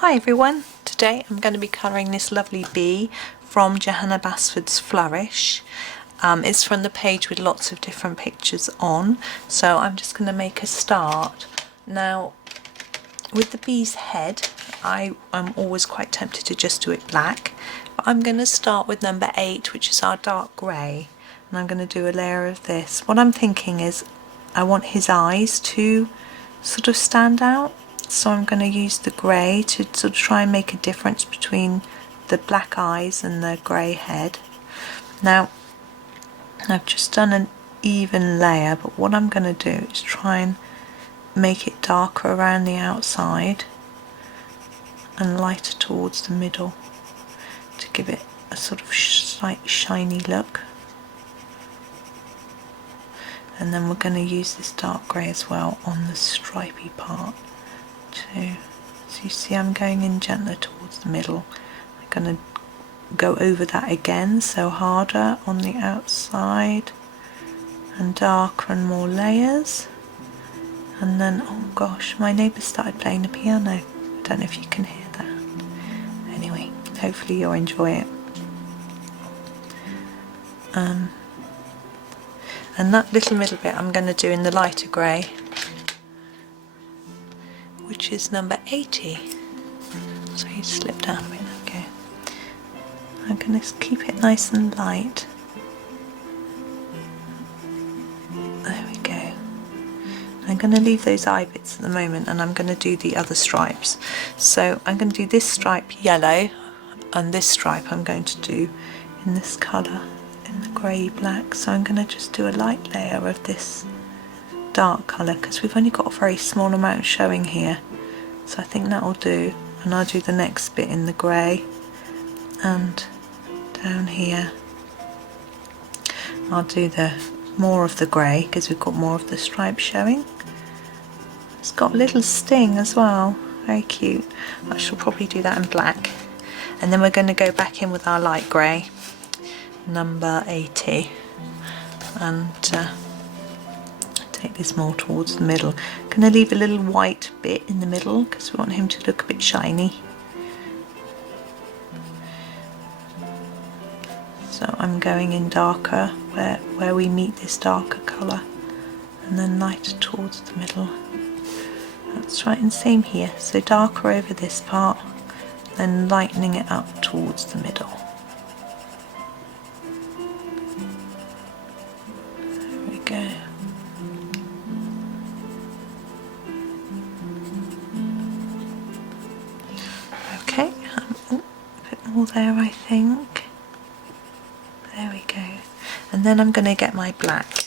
Hi everyone, today I'm going to be colouring this lovely bee from Johanna Basford's Flourish. It's from the page with lots of different pictures on, so I'm just going to make a start. Now with the bee's head I'm always quite tempted to just do it black, but I'm going to start with number 8, which is our dark grey, and I'm going to do a layer of this. What I'm thinking is I want his eyes to sort of stand out. So I'm going to use the grey to sort of try and make a difference between the black eyes and the grey head. Now I've just done an even layer, but what I'm going to do is try and make it darker around the outside and lighter towards the middle to give it a sort of slight shiny look. And then we're going to use this dark grey as well on the stripy part too. So you see I'm going in gentler towards the middle. I'm going to go over that again, so harder on the outside and darker and more layers. And then, oh gosh, my neighbour started playing the piano. I don't know if you can hear that. Anyway, hopefully you'll enjoy it. And that little middle bit I'm going to do in the lighter grey, which is number 80. So you slip down a bit, okay. I'm going to keep it nice and light. There we go. I'm going to leave those eye bits at the moment, and I'm going to do the other stripes. So I'm going to do this stripe yellow, and this stripe I'm going to do in this colour, in the grey black. So I'm going to just do a light layer of this dark colour because we've only got a very small amount showing here, so I think that will do. And I'll do the next bit in the grey, and down here I'll do the more of the grey because we've got more of the stripes showing. It's got a little sting as well, very cute. I shall probably do that in black, and then we're going to go back in with our light grey, number 80, and take this more towards the middle. I'm going to leave a little white bit in the middle because we want him to look a bit shiny. So I'm going in darker where we meet this darker colour, and then lighter towards the middle. That's right, and same here. So darker over this part, then lightening it up towards the middle. There we go. Okay, a bit more there I think. There we go. And then I'm going to get my black,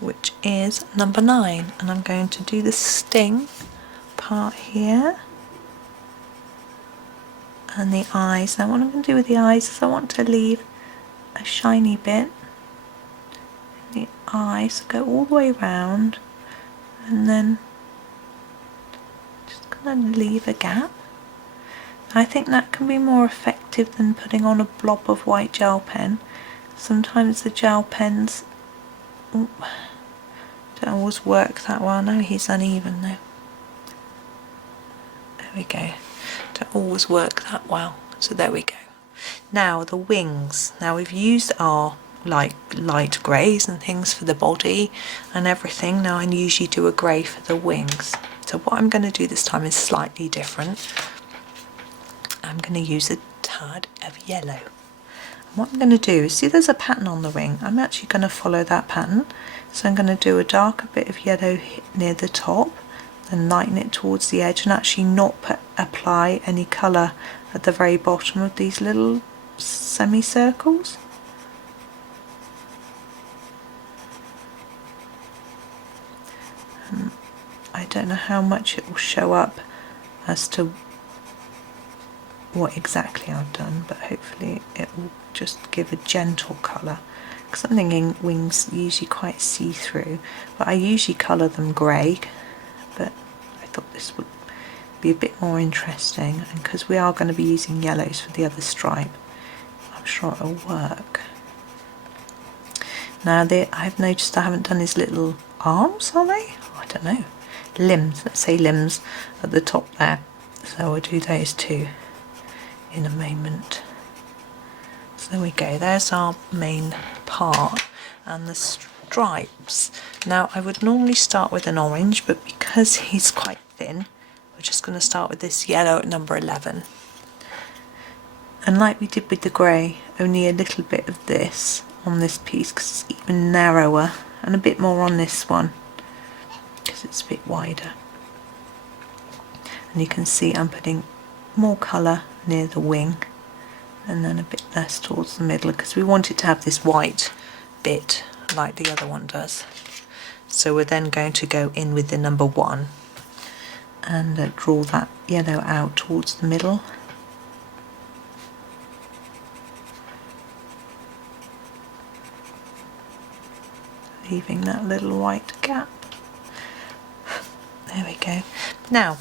which is number 9, and I'm going to do the sting part here and the eyes. Now what I'm going to do with the eyes is I want to leave a shiny bit in the eyes, go all the way around, and then just going to leave a gap. I think that can be more effective than putting on a blob of white gel pen. Sometimes the gel pens don't always work that well. No, he's uneven now. There we go. Don't always work that well. So there we go. Now the wings. Now we've used our light greys and things for the body and everything. Now I usually do a grey for the wings. So what I'm going to do this time is slightly different. I'm going to use a tad of yellow. And what I'm going to do is, see there's a pattern on the wing. I'm actually going to follow that pattern. So I'm going to do a darker bit of yellow near the top, then lighten it towards the edge, and actually not apply any colour at the very bottom of these little semicircles. I don't know how much it will show up as to what exactly I've done, but hopefully it will just give a gentle colour, because I'm thinking wings are usually quite see-through, but I usually colour them grey, but I thought this would be a bit more interesting, and because we are going to be using yellows for the other stripe, I'm sure it'll work. Now I've noticed I haven't done his little arms, are they? I don't know. limbs, let's say limbs at the top there. So we'll do those two in a moment. So there we go, there's our main part and the stripes. Now I would normally start with an orange, but because he's quite thin, we're just going to start with this yellow at number 11. And like we did with the grey, only a little bit of this on this piece because it's even narrower, and a bit more on this one because it's a bit wider. And you can see I'm putting more colour near the wing and then a bit less towards the middle because we want it to have this white bit like the other one does. So we're then going to go in with the number 1 and draw that yellow out towards the middle. Leaving that little white gap. There we go. Now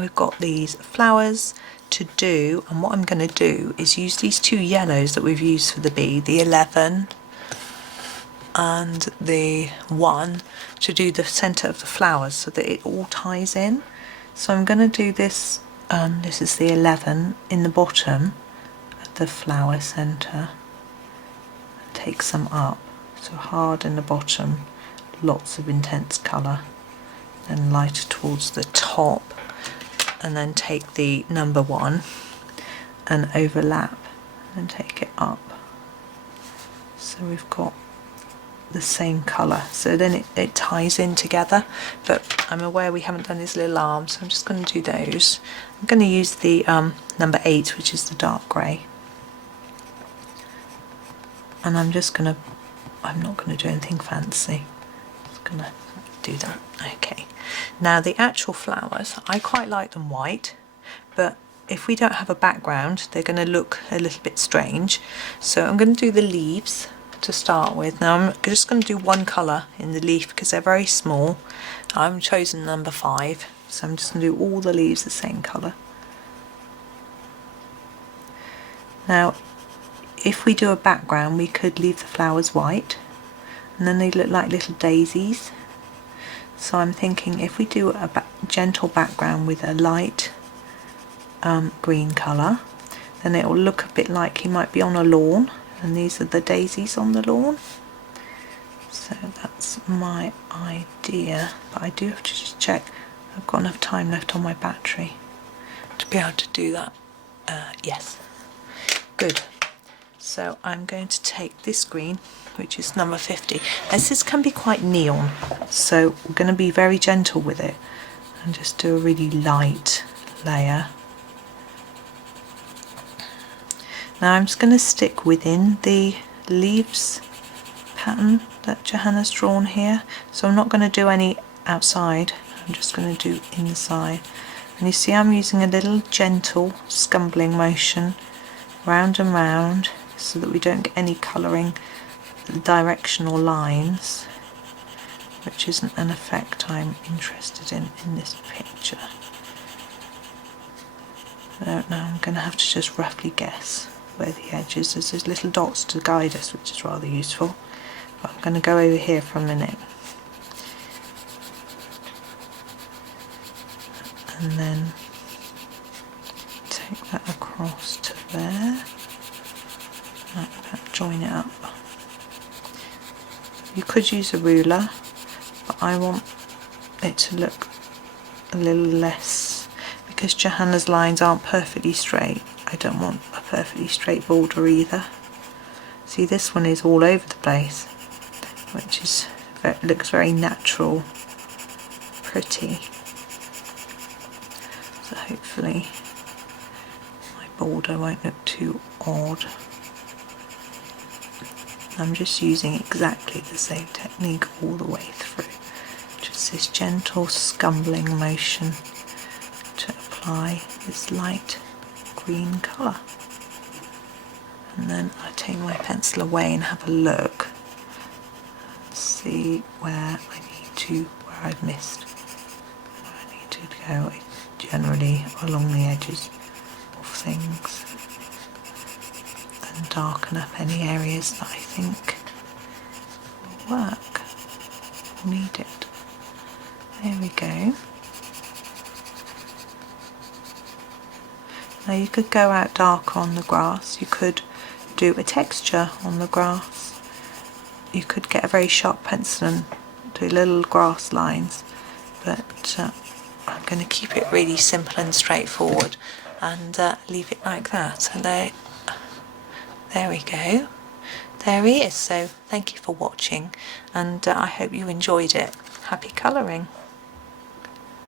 we've got these flowers to do, and what I'm going to do is use these 2 yellows that we've used for the bee, the 11 and the 1, to do the centre of the flowers so that it all ties in. So I'm going to do this, this is the 11 in the bottom of the flower centre, take some up, so hard in the bottom, lots of intense colour, then lighter towards the top, and then take the number 1 and overlap and take it up. So we've got the same colour, so then it ties in together, but I'm aware we haven't done his little arms, so I'm just going to do those. I'm going to use the number 8, which is the dark grey, and I'm not going to do anything fancy, I'm just going to do that. Okay, now the actual flowers, I quite like them white, but if we don't have a background they're going to look a little bit strange, so I'm going to do the leaves to start with. Now I'm just going to do one colour in the leaf because they're very small. I've chosen number 5, so I'm just going to do all the leaves the same colour. Now if we do a background we could leave the flowers white and then they look like little daisies. So I'm thinking if we do a gentle background with a light green colour, then it will look a bit like he might be on a lawn, and these are the daisies on the lawn. So that's my idea, but I do have to just check I've got enough time left on my battery to be able to do that. Yes, good. So I'm going to take this green, which is number 50, as this can be quite neon, so we're going to be very gentle with it and just do a really light layer. Now I'm just going to stick within the leaves pattern that Johanna's drawn here, so I'm not going to do any outside, I'm just going to do inside. And you see I'm using a little gentle scumbling motion round and round so that we don't get any colouring the directional lines, which isn't an effect I'm interested in this picture. Now I'm going to have to just roughly guess where the edge is. There's those little dots to guide us, which is rather useful, but I'm going to go over here for a minute and then take that across to there, like that, join it up. You could use a ruler, but I want it to look a little less, because Johanna's lines aren't perfectly straight. I don't want a perfectly straight border either. See, this one is all over the place, which is looks very natural, pretty. So hopefully my border won't look too odd. I'm just using exactly the same technique all the way through. Just this gentle scumbling motion to apply this light green colour. And then I take my pencil away and have a look and see where I've missed. Where I need to go generally along the edges of things, and darken up any areas that I think will work or need it. There we go. Now you could go out darker on the grass, you could do a texture on the grass, you could get a very sharp pencil and do little grass lines, but I'm going to keep it really simple and straightforward and leave it like that. And there we go. There he is. So thank you for watching, and I hope you enjoyed it. Happy colouring.